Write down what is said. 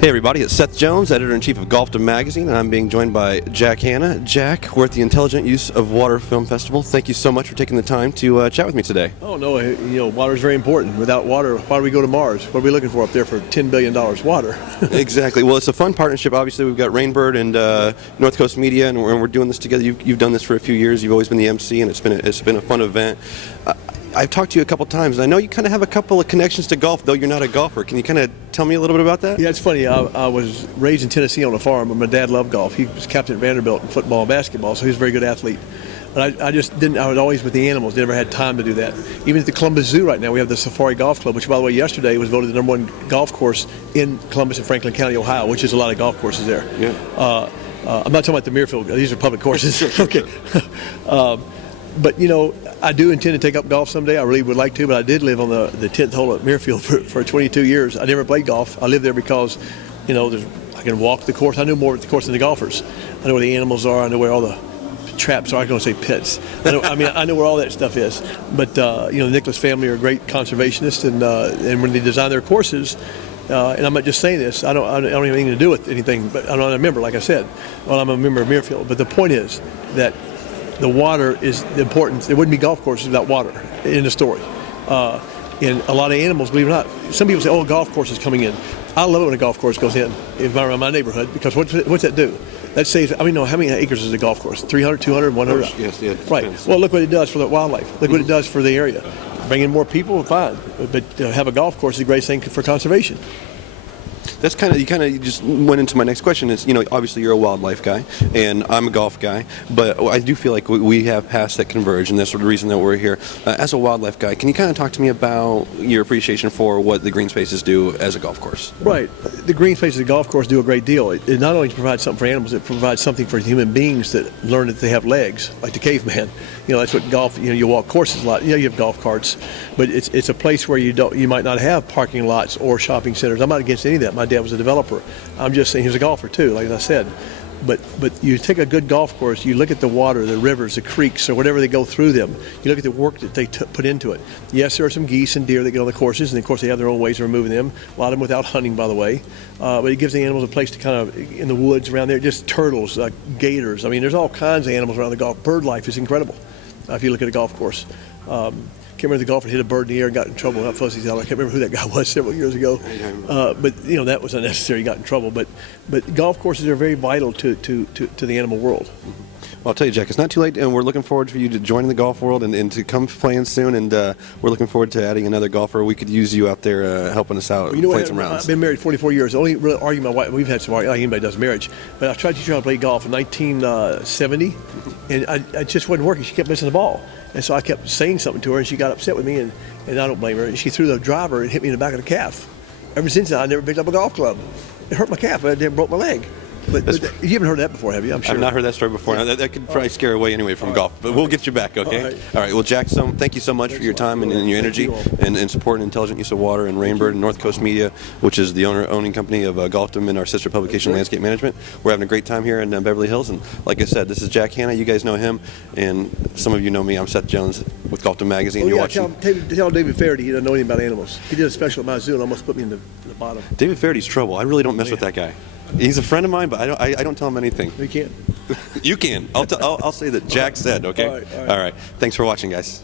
Hey everybody, it's Seth Jones, Editor-in-Chief of Golfdom Magazine, and I'm being joined by Jack Hanna. Jack, we're at the Intelligent Use of Water Film Festival. Thank you so much for taking the time to chat with me today. Oh no, water is very important. Without water, why do we go to Mars? What are we looking for up there for $10 billion? Water. Exactly. Well, it's a fun partnership. Obviously, we've got Rainbird and North Coast Media, and we're doing this together. You've done this for a few years. You've always been the MC, and it's been a fun event. I've talked to you a couple times, and I know you kind of have a couple of connections to golf, though you're not a golfer. Can you kind of tell me a little bit about that? Yeah, it's funny. I was raised in Tennessee on a farm, and my dad loved golf. He was captain at Vanderbilt in football and basketball, so he was a very good athlete. But I just didn't. I was always with the animals. Never had time to do that. Even at the Columbus Zoo right now, we have the Safari Golf Club, which, by the way, yesterday was voted the #1 golf course in Columbus and Franklin County, Ohio, which is a lot of golf courses there. Yeah. I'm not talking about the Muirfield. These are public courses. Okay. But I do intend to take up golf someday. I really would like to, but I did live on the 10th hole at Muirfield for 22 years. I never played golf. I lived there because, I can walk the course. I know more about the course than the golfers. I know where the animals are. I know where all the traps are. I'm going to say pits. I know where all that stuff is. But the Nicholas family are great conservationists, and when they design their courses. And I'm not just saying this. I don't have anything to do with anything. But I'm not a member, like I said. Well, I'm a member of Muirfield. But the point is that the water is important. There wouldn't be golf courses without water. In the story, and a lot of animals, believe it or not. Some people say, "Oh, a golf course is coming in." I love it when a golf course goes in around my neighborhood, because what's that do? That saves. How many acres is a golf course? 300, 200, 100. Yes, yeah. Right. Well, look what it does for the wildlife. Look what it does for the area. Bring in more people, fine. But have a golf course is the greatest thing for conservation. That's you just went into my next question. Is obviously you're a wildlife guy and I'm a golf guy, but I do feel like we have paths that converge, and that's the reason that we're here. As a wildlife guy, can you kind of talk to me about your appreciation for what the green spaces do as a golf course? Right. The green spaces of the golf course do a great deal. It not only provides something for animals, it provides something for human beings that learn that they have legs, like the caveman. That's what golf. You walk courses a lot. You have golf carts, but it's a place where you might not have parking lots or shopping centers. I'm not against any of that. My dad was a developer. I'm just saying he was a golfer too, like I said. But you take a good golf course, you look at the water, the rivers, the creeks, or whatever they go through them. You look at the work that they put into it. Yes, there are some geese and deer that get on the courses, and of course they have their own ways of removing them. A lot of them without hunting, by the way. But it gives the animals a place to kind of, in the woods around there, just turtles, gators. There's all kinds of animals around the golf. Bird life is incredible if you look at a golf course. Can't remember the golfer hit a bird in the air and got in trouble. Not Fuzzy's out. I can't remember who that guy was several years ago. But that was unnecessary. He got in trouble. But golf courses are very vital to the animal world. Well, I'll tell you, Jack, it's not too late, and we're looking forward for you to join the golf world and to come playing soon. And we're looking forward to adding another golfer. We could use you out there helping us out, playing some rounds. I've been married 44 years. The only real argument my wife, we've had some arguments, like anybody does marriage, but I tried to teach her how to play golf in 1970, and I just wasn't working. She kept missing the ball. And so I kept saying something to her, and she got upset with me, and I don't blame her. And she threw the driver and hit me in the back of the calf. Ever since then, I never picked up a golf club. It hurt my calf, but it broke my leg. But you haven't heard that before, have you? I'm sure. I've not heard that story before. Now, that could probably scare away anyway from golf, but we'll get you back, okay? All right. Well, Jack, thank you so much for your time and your energy and supporting Intelligent Use of Water and Rainbird and North Coast Media, which is the owning company of Golfdom and our sister publication, Landscape Management. We're having a great time here in Beverly Hills, and like I said, this is Jack Hanna. You guys know him, and some of you know me. I'm Seth Jones with Golfdom Magazine. You're watching. Tell David Faraday he doesn't know anything about animals. He did a special at my zoo and almost put me in the bottom. David Faraday's trouble. I really don't mess with that guy. He's a friend of mine, but I don't tell him anything. You can't. You can. I'll say that Jack said, okay? All right. Thanks for watching, guys.